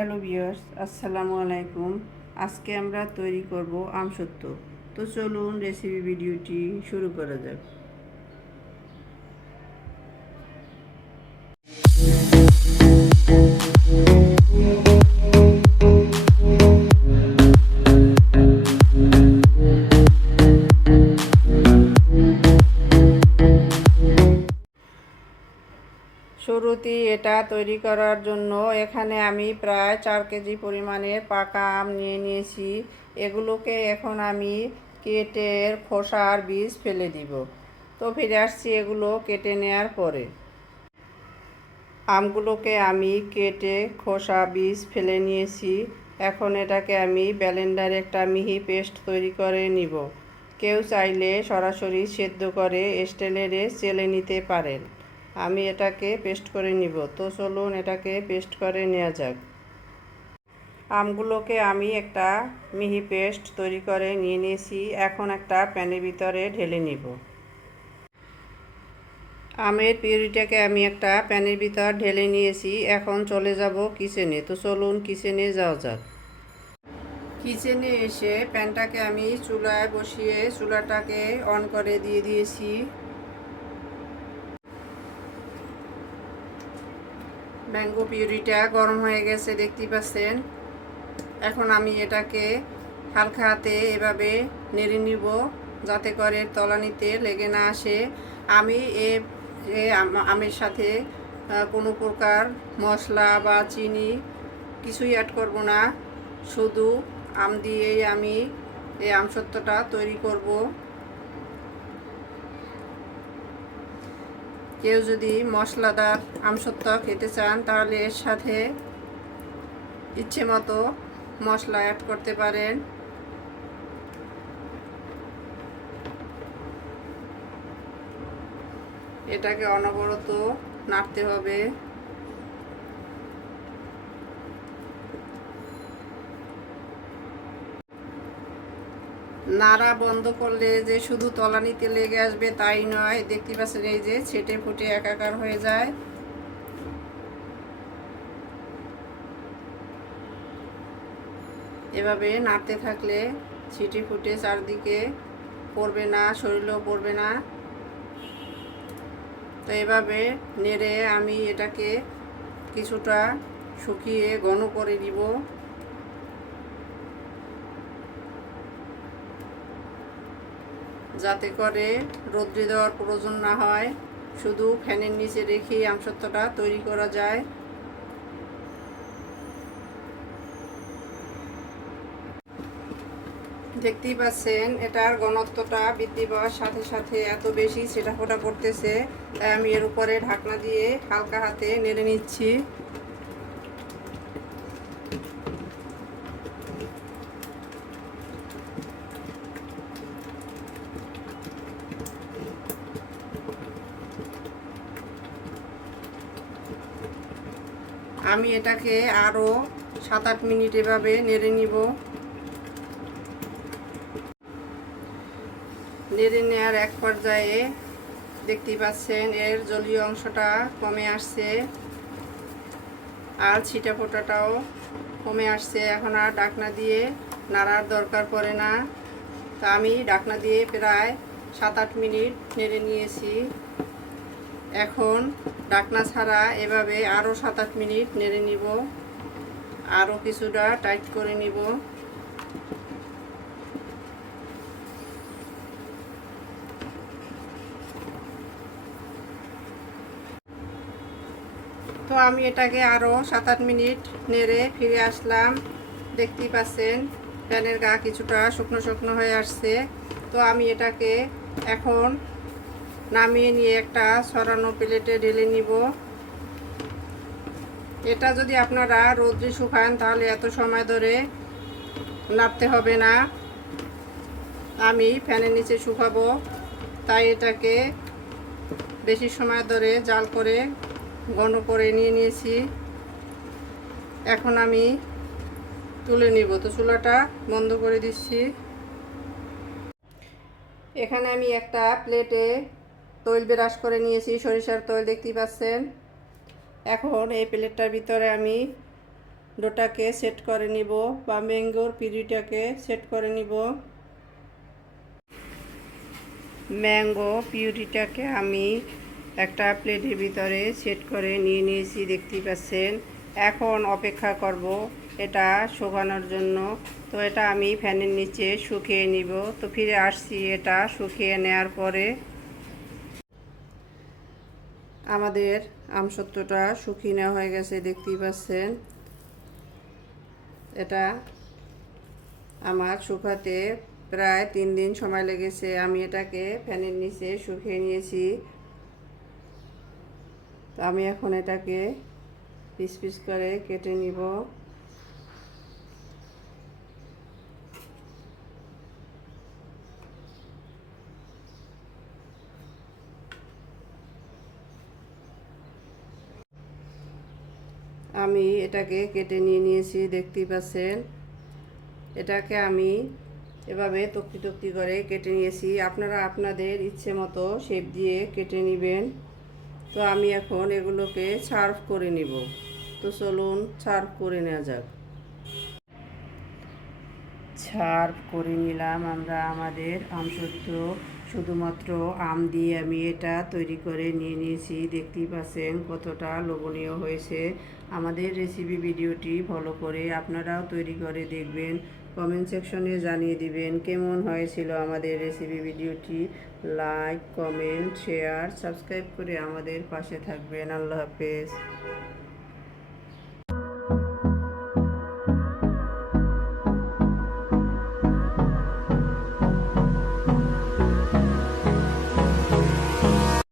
Hello viewers, আসসালামু আলাইকুম। আজকে আমরা তৈরি করব আমসত্ত্ব। তো চলুন রেসিপি ভিডিওটি শুরু করা যাক। শুরুতেই এটা তৈরি করার জন্য এখানে আমি প্রায় 4 কেজি পরিমাণের পাকা আম নিয়ে নিয়েছি। এগুলোকে এখন আমি কেটে খোসার বীজ ফেলে দিব। তো ফিরে আসছি এগুলো কেটে নেওয়ার পরে। আমগুলোকে আমি কেটে খোসা বীজ ফেলে নিয়েছি। এখন এটাকে আমি ব্লেন্ডারে একটা মিহি পেস্ট তৈরি করে নিব। কেউ চাইলে সরাসরি সেদ্ধ করে স্টিলের চেলে নিতে পারেন। আমি এটাকে পেস্ট করে নিব। তো চলুন এটাকে পেস্ট করে নেওয়া যাক। আমগুলোকে আমি একটা মিহি পেস্ট তৈরি করে নিয়ে নিয়েছি। এখন একটা প্যানের ভিতরে ঢেলে নিব। আমের পিউরিটাকে আমি একটা প্যানের ভিতর ঢেলে নিয়েছি। এখন চলে যাব কিচেনে। তো চলুন কিচেনে যাওয়া যাক। কিচেনে এসে প্যানটাকে আমি চুলায় বসিয়ে চুলাটাকে অন করে দিয়ে দিয়েছি। ম্যাঙ্গো পিউরিটা গরম হয়ে গেছে দেখতেই পাচ্ছেন। এখন আমি এটাকে হালকা হাতে এভাবে নেড়ে নিব যাতে করে তলানিতে লেগে না আসে। আমি আমের সাথে কোনো প্রকার মশলা বা চিনি কিছুই অ্যাড করব না, শুধু আম দিয়েই আমি এই আমসত্ত্বটা তৈরি করব। কেউ যদি মশলাদার আমসত্ত্ব খেতে চান তাহলে এর সাথে ইচ্ছে মতো মশলা অ্যাড করতে পারেন। এটাকে অনবরত নাড়তে হবে। নাড়া বন্ধ করলে যে শুধু তলানিতে লেগে আসবে তাই নয়, দেখতে পাচ্ছেন এই যে ছেটে ফুটে একাকার হয়ে যায়। এভাবে নাড়তে থাকলে ছিটে ফুটে চারদিকে পড়বে না, শরীরেও পড়বে না। তো এভাবে নেড়ে আমি এটাকে কিছুটা শুকিয়ে ঘন করে নিব। যাতে করে রোদ্রে দেওয়ার প্রয়োজন না হয়, শুধু ফ্যানের নিচে রেখেই আমসত্ত্বটা তৈরি করা যায়। দেখতেই পাচ্ছেন এটার ঘনত্বটা বৃদ্ধি পাওয়ার সাথে সাথে এত বেশি ছিটাফোটা করতেছে, তাই আমি এর উপরে ঢাকনা দিয়ে হালকা হাতে নেড়ে নিচ্ছি। আমি এটাকে আরও 7-8 মিনিট এভাবে নেড়ে নিব। নেড়ে নেওয়ার এক পর্যায়ে দেখতেই পাচ্ছেন এর জলীয় অংশটা কমে আসছে আর ছিটাফোটাটাও কমে আসছে। এখন আর ঢাকনা দিয়ে নাড়ার দরকার পড়ে না। তা আমি ঢাকনা দিয়ে প্রায় 7-8 মিনিট নেড়ে নিয়েছি। এখন ঢাকনা ছাড়া এভাবে আরও 7-8 মিনিট নেড়ে নিব, আরও কিছুটা টাইট করে নিব। তো আমি এটাকে আরও 7-8 মিনিট নেড়ে ফিরে আসলাম। দেখতেই পাচ্ছেন প্যানের গা কিছুটা শুকনো শুকনো হয়ে আসছে। তো আমি এটাকে এখন নামিয়ে নিয়ে একটা ছড়ানো প্লেটে ঢেলে নিব। এটা যদি আপনারা রোদ্রে শুকান তাহলে এত সময় ধরে নাড়তে হবে না। আমি ফ্যানের নিচে শুকাবো, তাই এটাকে বেশি সময় ধরে জাল করে ঘন করে নিয়ে নিয়েছি। এখন আমি তুলে নিব। তো চুলাটা বন্ধ করে দিচ্ছি। এখানে আমি একটা প্লেটে তৈল ব্রাশ করে নিয়েছি, সরিষার তৈল দেখতেই পাচ্ছেন। এখন এই প্লেটটার ভিতরে আমি ডোটাকে সেট করে নিব বা ম্যাঙ্গোর পিউরিটাকে সেট করে নিব। ম্যাঙ্গো পিউরিটাকে আমি একটা প্লেটের ভিতরে সেট করে নিয়ে নিয়েছি, দেখতেই পাচ্ছেন। এখন অপেক্ষা করব এটা শুকানোর জন্য। তো এটা আমি ফ্যানের নিচে শুকিয়ে নিব। তো ফিরে আসছি এটা শুকিয়ে নেওয়ার পরে। আমাদের আমসত্ত্বটা শুকিয়ে নেওয়া হয়ে গেছে, দেখতেই পাচ্ছেন। এটা আমার শুকাতে প্রায় 3 দিন সময় লেগেছে। আমি এটাকে ফ্যানের নিচে শুকিয়ে নিয়েছি। তো আমি এখন এটাকে পিস পিস করে কেটে নিব। আমি এটাকে কেটে নিয়ে নিয়েছি, দেখতেই পাচ্ছেন। এটাকে আমি এভাবে তক্তি তক্তি করে কেটে নিয়েছি। আপনারা আপনাদের ইচ্ছে মতো শেপ দিয়ে কেটে নেবেন। তো আমি এখন এগুলোকে সার্ভ করে নিব। তো চলুন সার্ভ করে নেওয়া যাক। সার্ভ করে নিলাম আমরা আমাদের আমসত্ত্ব। শুধুমাত্র আম দিয়ে আমি এটা তৈরি করে নিয়ে নিয়েছি, দেখতেই পাচ্ছেন কতটা লোভনীয় হয়েছে। আমাদের রেসিপি ভিডিওটি ফলো করে আপনারাও তৈরি করে দেখবেন। কমেন্ট সেকশনে জানিয়ে দিবেন কেমন হয়েছিল আমাদের রেসিপি ভিডিওটি। লাইক, কমেন্ট, শেয়ার, সাবস্ক্রাইব করে আমাদের পাশে থাকবেন। আল্লাহ হাফেজ।